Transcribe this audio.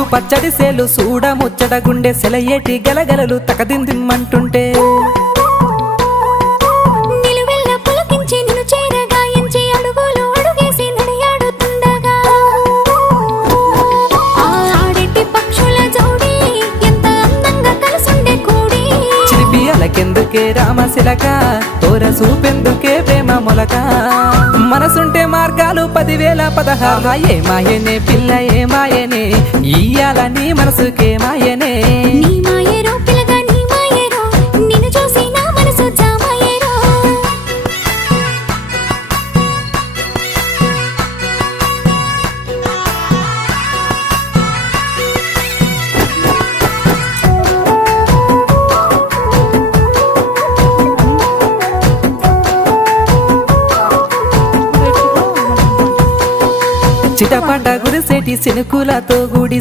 చింతు పచ్చడి సేలు సూడ ముచ్చట గుండె సెలయేటి గలగలలు తకదిందిమ్మంటుంటే నిలువెల్ల పులకించి నిన్ను చేరగాయించి అడుగులు అడుగేసి నడియాడుతుండగా ఆడేటి పక్షుల జోడి ఎంత అందంగా కలుసుండే కూడి చిలిపి అలకెందుకే రామశిలక తోర సూపెందుకే ప్రేమ మొలక మనసుంటే మార్గాలు 10,016 ఏ మాయనే పిల్ల ఏ మాయనే ఇయ్యాల నీ మనసుకే మాయనే నీ మాయేరో పిల్లగా నీ మాయేరో నిన్ను చూసి నా మనసు జామాయేరో చిటపట గుడిసేటి సినుకులతో గుడి